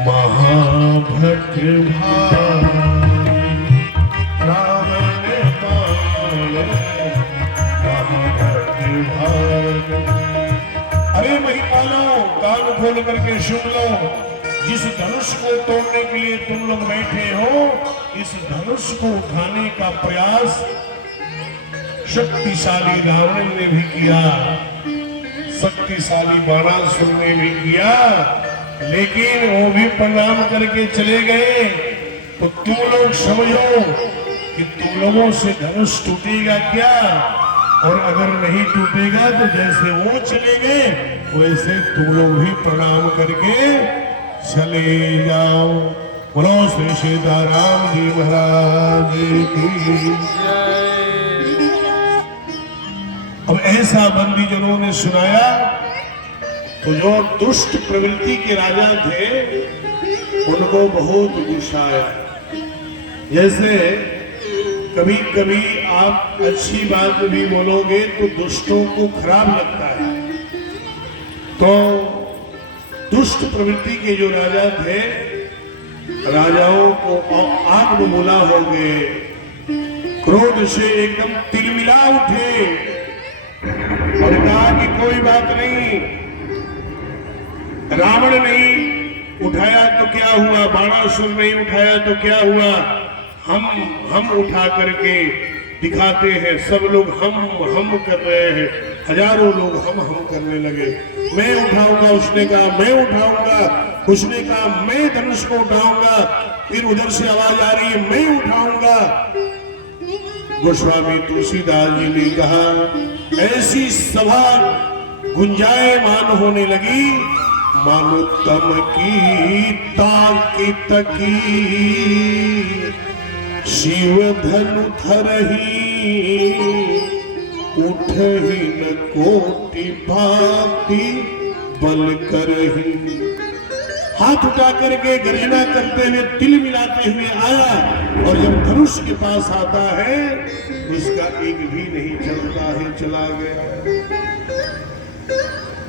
महाभक्त राम ने पाले महाभक्त भाग। अरे महिपालों, कान खोल करके सुन लो, जिस धनुष को तोड़ने के लिए तुम लोग बैठे हो, इस धनुष को उठाने का प्रयास शक्तिशाली रावण ने भी किया, शक्तिशाली बाणासुर ने भी किया, लेकिन वो भी प्रणाम करके चले गए। तो तुम लोग समझो कि तुम लोगों से धनुष टूटेगा क्या, और अगर नहीं टूटेगा तो जैसे वो चले गए वैसे तुम लोग भी प्रणाम करके चले जाओ। बोलो श्री सीताराम जी महाराज की। अब ऐसा बंदी जनों ने सुनाया तो जो दुष्ट प्रवृत्ति के राजा थे उनको बहुत गुस्सा आया। जैसे कभी कभी आप अच्छी बात भी बोलोगे तो दुष्टों को खराब लगता है, तो दुष्ट प्रवृत्ति के जो राजा थे, राजाओं को आग बबूला हो गए, क्रोध से एकदम तिलमिला उठे और कहा कि कोई बात नहीं, रावण नहीं उठाया तो क्या हुआ, बाणासुर नहीं उठाया तो क्या हुआ, हम उठा करके दिखाते हैं। सब लोग हम कर रहे हैं, हजारों लोग हम करने लगे। मैं उठाऊंगा, उसने कहा मैं उठाऊंगा, उसने कहा मैं धनुष को उठाऊंगा, फिर उधर से आवाज आ रही है मैं उठाऊंगा। गोस्वामी तुलसीदास जी ने कहा ऐसी सभा गुंजायमान होने लगी, मानो तम की ताकित की, शिव धनु धरही, उठही न कोटि भांति बल करही। हाथ उठा करके गर्जना करते हुए तिल मिलाते हुए आया, और जब धनुष के पास आता है उसका एक भी नहीं चलता है, चला गया।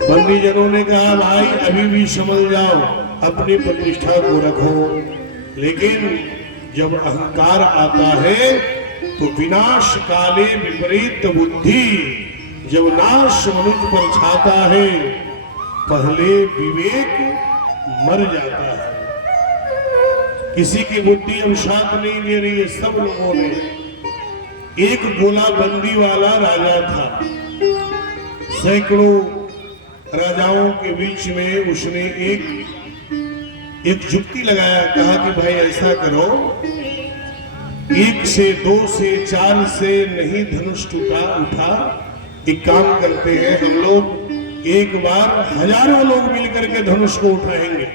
बंदी जनों ने कहा भाई अभी भी समझ जाओ, अपनी प्रतिष्ठा को रखो, लेकिन जब अहंकार आता है तो विनाश काले विपरीत बुद्धि, जब नाश मनुष्य पर छाता है पहले विवेक मर जाता है। किसी की बुद्धि अब साथ नहीं दे रही है। सब लोगों ने, एक गोला बंदी वाला राजा था, सैकड़ों राजाओं के बीच में उसने एक जुक्ति लगाया, कहा कि भाई ऐसा करो, 1 से 2 से 4 से नहीं धनुष उठा, एक काम करते हैं हम लोग, एक बार हजारों लोग मिलकर के धनुष को उठाएंगे,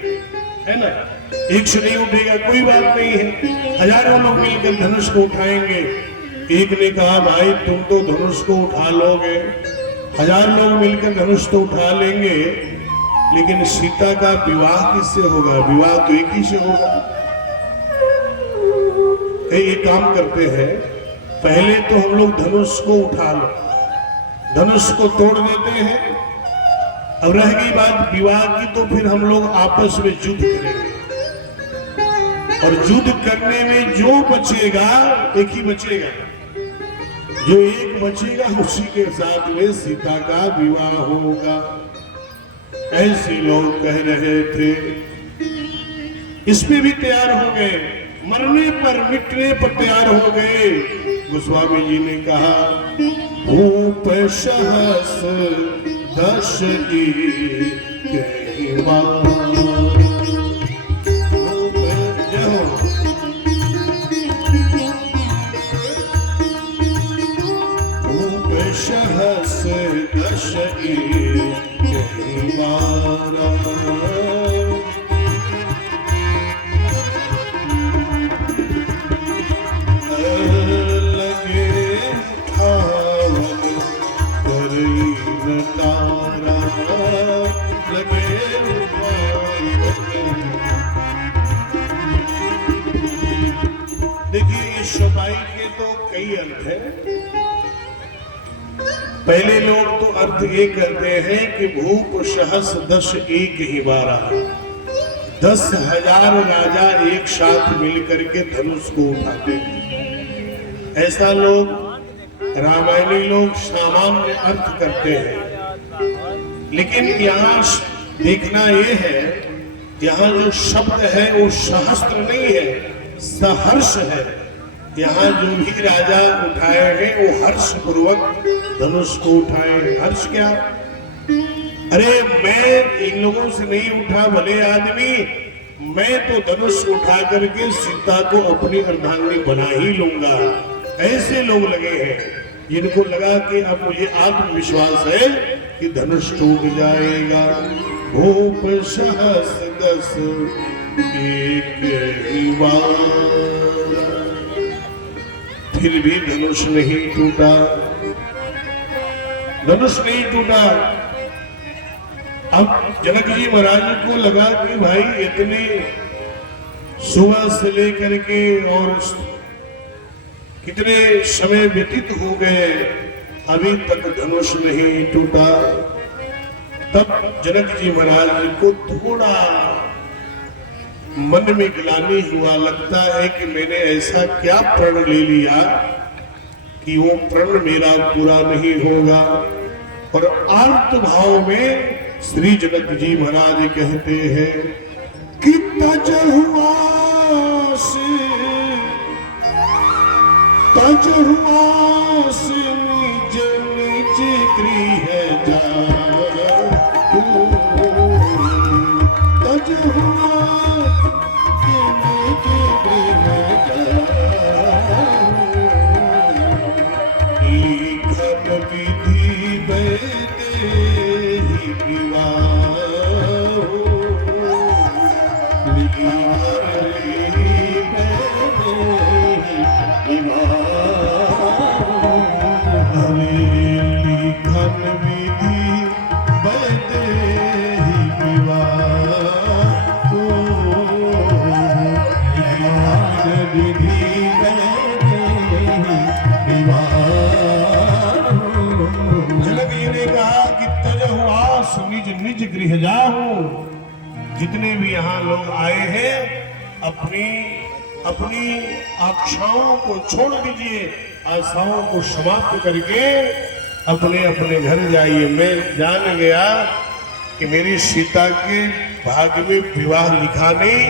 है ना। 1 से नहीं उठेगा कोई बात नहीं है, हजारों लोग मिलकर धनुष को उठाएंगे। एक ने कहा भाई तुम तो धनुष को उठा लोगे, 1000 लोग मिलकर धनुष तो उठा लेंगे, लेकिन सीता का विवाह किससे होगा, विवाह तो एक ही से होगा। एक काम करते हैं, पहले तो हम लोग धनुष को उठा लो, धनुष को तोड़ देते हैं, अब रह गई बात विवाह की, तो फिर हम लोग आपस में युद्ध करेंगे, और युद्ध करने में जो बचेगा एक ही बचेगा, जो एक बचेगा उसी के साथ में सीता का विवाह होगा। ऐसे लोग कह रहे थे, इसमें भी तैयार हो गए, मरने पर मिटने पर तैयार हो गए। गोस्वामी जी ने कहा भूप सहस दश सहस दश देखिए इस शबाई के तो कई अर्थ हैं। पहले लोग तो अर्थ ये करते हैं कि भूप सहस दस एक ही बारा, 10,000 राजा एक साथ मिलकर के धनुष को उठाते हैं। ऐसा लोग रामायणी लोग सामान्य अर्थ करते हैं, लेकिन यहाँ देखना ये है, यहाँ जो शब्द है वो सहस्त्र नहीं है, सहर्ष है। यहाँ जो भी राजा उठाए हैं वो हर्ष पूर्वक धनुष को उठाए। हर्ष क्या? अरे मैं इन लोगों से नहीं उठा भले आदमी, मैं तो धनुष उठा करके सीता को अपनी अर्धांगिनी बना ही लूंगा। ऐसे लोग लगे हैं जिनको लगा कि अब मुझे आत्मविश्वास है कि धनुष टूट जाएगा। भूप सहस दस एक ही बार, फिर भी धनुष नहीं टूटा, धनुष नहीं टूटा। अब जनक जी महाराज को लगा कि भाई इतने सुबह से लेकर के और कितने समय व्यतीत हो गए, अभी तक धनुष नहीं टूटा। तब जनक जी महाराज को थोड़ा मन में ग्लानि हुआ, लगता है कि मैंने ऐसा क्या प्रण ले लिया कि वो प्रण मेरा पूरा नहीं होगा। और आर्त भाव में श्री जनक जी महाराज कहते हैं कि तजहुआ से निज निज गृह जाऊं, तजहुआ निज गृह जाऊं। जितने भी यहाँ लोग आए हैं अपनी अपनी आशाओं को छोड़ दीजिए, आशाओं को समाप्त करके अपने अपने घर जाइए। मैं जान गया कि मेरी सीता के भाग्य में विवाह लिखा नहीं,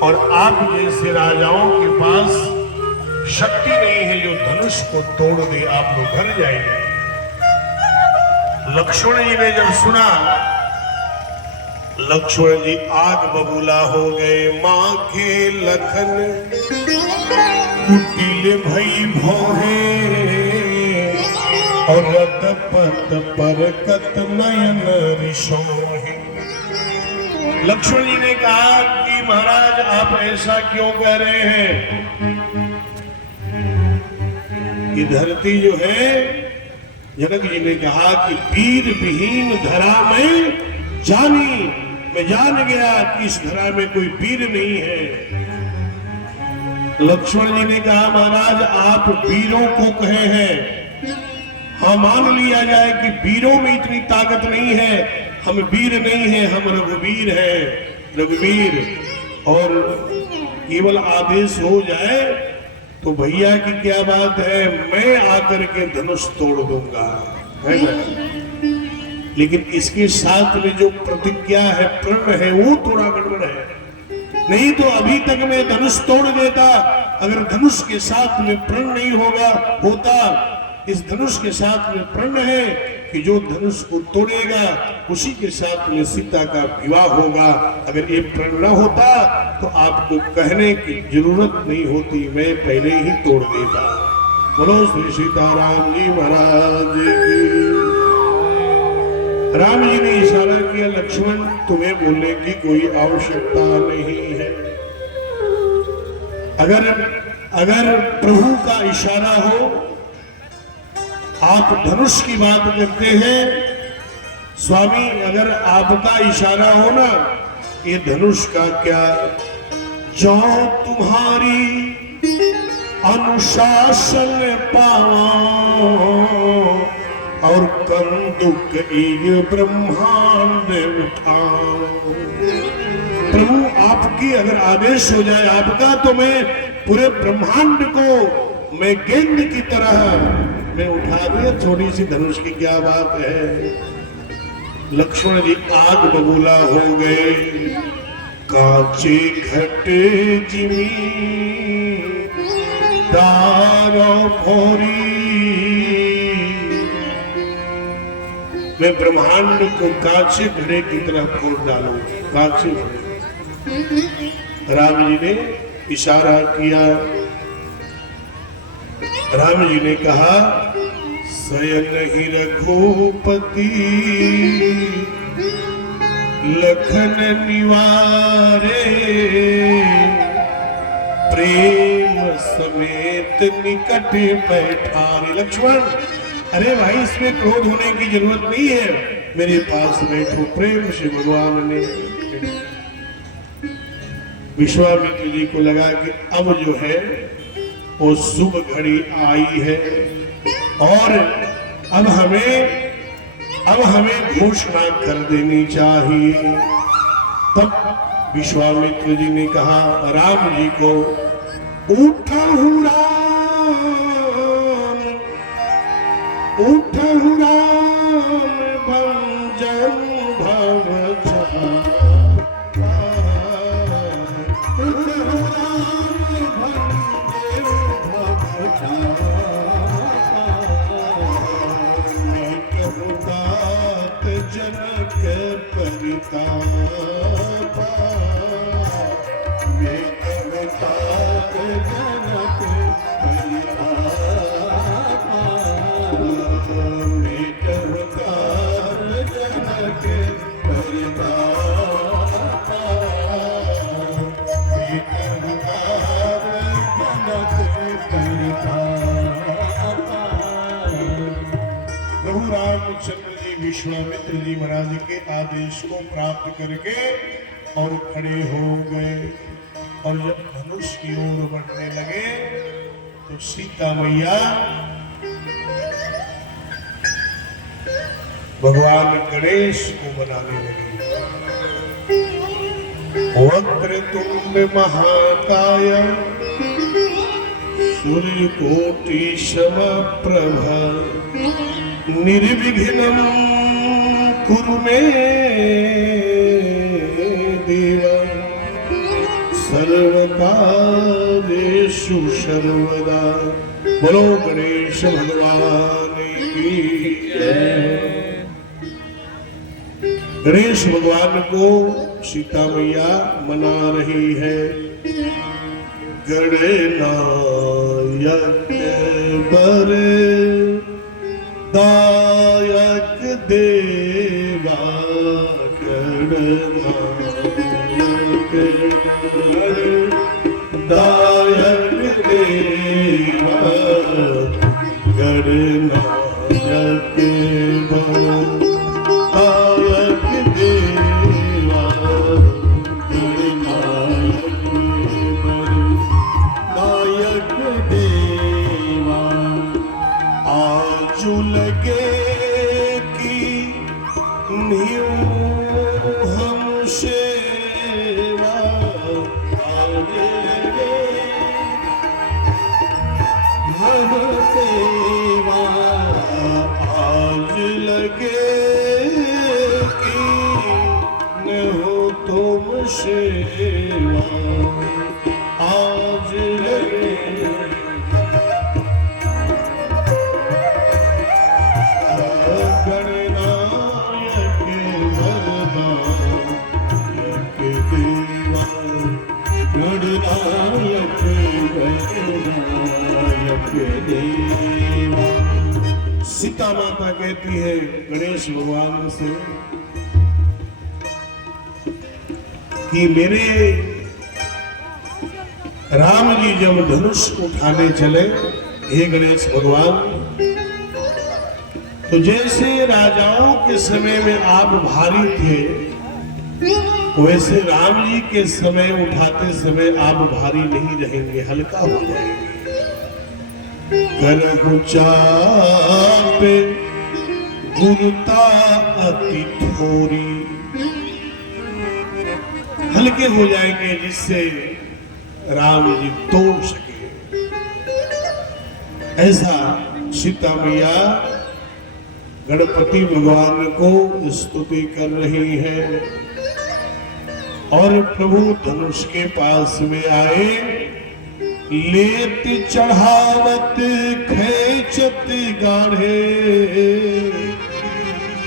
और आप जैसे राजाओं के पास शक्ति नहीं है जो धनुष को तोड़ दे। आप लोग घर जाइए। लक्ष्मण जी ने जब सुना, लक्ष्मण जी आग बबूला हो गए। माँ के लखन कुटिल भई भौहे, और रतपत परकत नयन रिसोहे। लक्ष्मण जी ने कहा कि महाराज आप ऐसा क्यों कह रहे हैं? ये धरती जो है, जनक जी ने कहा कि वीर विहीन धरा में जानी, मैं जान गया कि इस धरा में कोई वीर नहीं है। लक्ष्मण जी ने कहा महाराज आप वीरों को कहे हैं, हाँ मान लिया जाए कि वीरों में इतनी ताकत नहीं है, हम वीर नहीं है, हम रघुवीर हैं, रघुवीर। और केवल आदेश हो जाए तो भैया की क्या बात है, मैं आकर के धनुष तोड़ दूंगा, है ना? लेकिन इसके साथ में जो प्रतिज्ञा है, प्रण है, वो थोड़ा गड़बड़ है। नहीं तो अभी तक मैं धनुष तोड़ देता। अगर धनुष के साथ में प्रण नहीं होता, इस धनुष के साथ में प्रण है कि जो धनुष को तोड़ेगा उसी के साथ में सीता का विवाह होगा। अगर ये प्रण न होता तो आपको कहने की जरूरत नहीं होती, मैं पहले ही तोड़ देता। बोलो श्री सीताराम जी महाराज की। राम जी ने इशारा किया, लक्ष्मण तुम्हें बोलने की कोई आवश्यकता नहीं है। अगर प्रभु का इशारा हो, आप धनुष की बात करते हैं स्वामी, अगर आपका इशारा हो ना, ये धनुष का क्या, जो तुम्हारी अनुशासन पाओ और कंदुक ये ब्रह्मांड उठाओ। प्रभु आपकी अगर आदेश हो जाए आपका, तो मैं पूरे ब्रह्मांड को मैं गेंद की तरह मैं उठा दूं। छोटी सी धनुष की क्या बात है। लक्ष्मण जी आग बबूला हो गए। कांचे घट जिमी दारो फोरी, मैं ब्रह्मांड को कांचे घड़े की तरह फोड़ डालूं। कांचे घड़े। राम जी ने इशारा किया। राम जी ने कहा, शयन ही रघुपति लखन निवारे, प्रेम समेत निकट बैठारे। लक्ष्मण, अरे भाई इसमें क्रोध होने की जरूरत नहीं है, मेरे पास बैठो। प्रेम से भगवान ने विश्वामित्र जी को लगा कि अब जो है वो शुभ घड़ी आई है और अब हमें घोषणा कर देनी चाहिए। तब विश्वामित्र जी ने कहा राम जी को, उठहु राम भंजन भव जनक परितापा, रामचंद्र जी विश्वामित्र जी महाराज के आदेश को प्राप्त करके और खड़े हो गए। और जब धनुष की ओर बढ़ने लगे तो सीता मैया भगवान गणेश को बनाने लगी। वक्रतुंड महाकाय सूर्यकोटि समप्रभ, निर्विघ्नं कुरु मे देव, सर्वकार्येषु सर्वदा। बोलो गणेश भगवान की जय। गणेश भगवान को सीता मैया मना रही है। गणनायक बर दायक देवा, गणनायक दायक देवा, गणनायक दायक देवा, गणनायक देवा। आजू लगे कि न्यू हम सेवा, आज लगे हम सेवा, आज लगे कि न हो तुम सेवा, आज लगे। सीता माता कहती है गणेश भगवान से कि मेरे राम जी जब धनुष उठाने चले, हे गणेश भगवान, तो जैसे राजाओं के समय में आप भारी थे, वैसे राम जी के समय उठाते समय आप भारी नहीं रहेंगे, हल्का हो जाएंगे। करहु चाप गुरुता अति थोरी, हल्के हो जाएंगे जिससे राम जी तोड़ सके। ऐसा सीता मैया गणपति भगवान को स्तुति कर रही है। और प्रभु धनुष के पास में आए, लेत चढ़ावत खेचत गाढ़े,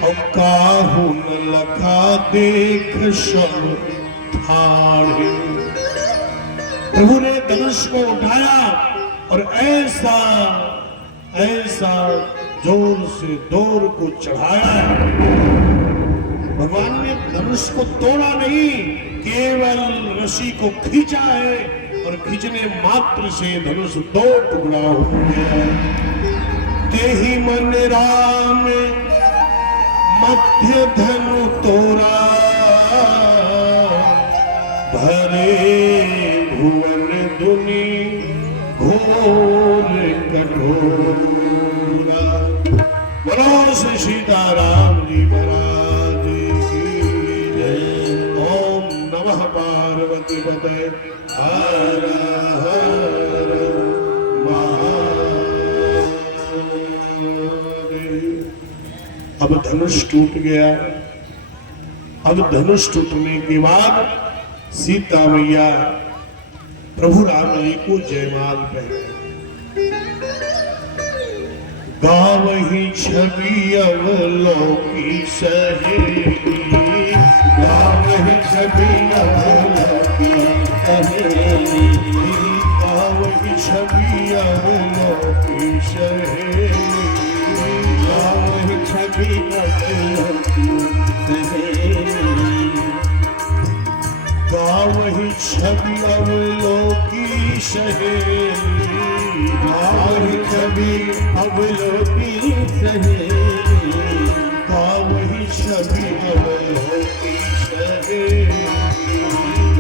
और काहू न लखा देख सब ठाढ़े। प्रभु ने धनुष को उठाया और ऐसा ऐसा जोर से दौर को चढ़ाया। भगवान ने धनुष को तोड़ा नहीं, केवल रस्सी को खींचा है और खींचने मात्र से धनुष दो टुकड़ा हो गया। तेहि मन राम मध्य धनु तोरा, भरे भुवन दुनि घोर कठोरा। बोलो श्री सीताराम जी महाराज की जय। ओम नमः पार्वती पतये हर हर महादेव। अब धनुष टूट गया। अब धनुष टूटने के बाद सीता मैया प्रभु राम जी को जयमाल पहने। गावहि छवि अवलोकी सहेली, गावहि छवि अवलोकी सहेली, गावहि छवि अवलोकी सहेली, गावहि छवि अवलोकी सहेली, गावहि छवि अवलोकी सहेली, गावहि छवि अवलोकी सहेली, गावहि छवि अवलोकी सहेली,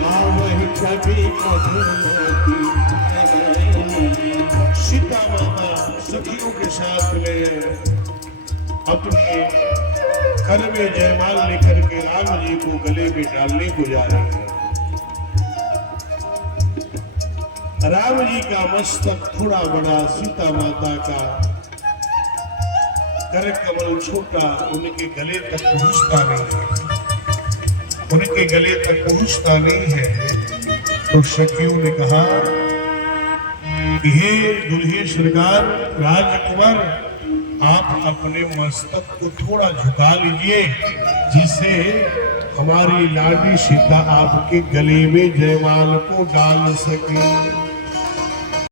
गावहि छवि अवलोकी सहेली। सीता माता सखियों के साथ में अपने कर में जयमाल लेकर के राम जी को गले में डालने को जा रही है। राम जी का मस्तक थोड़ा बड़ा, सीता माता का कर कमल छोटा, उनके गले तक पहुंचता नहीं है, उनके गले तक पहुंचता नहीं है। तो सखियों ने कहा कि हे दुल्हे श्रृंगार राजकुमार, आप अपने मस्तक को थोड़ा झुका लीजिए, जिससे हमारी लाडी सीता आपके गले में जयमाल को डाल सके।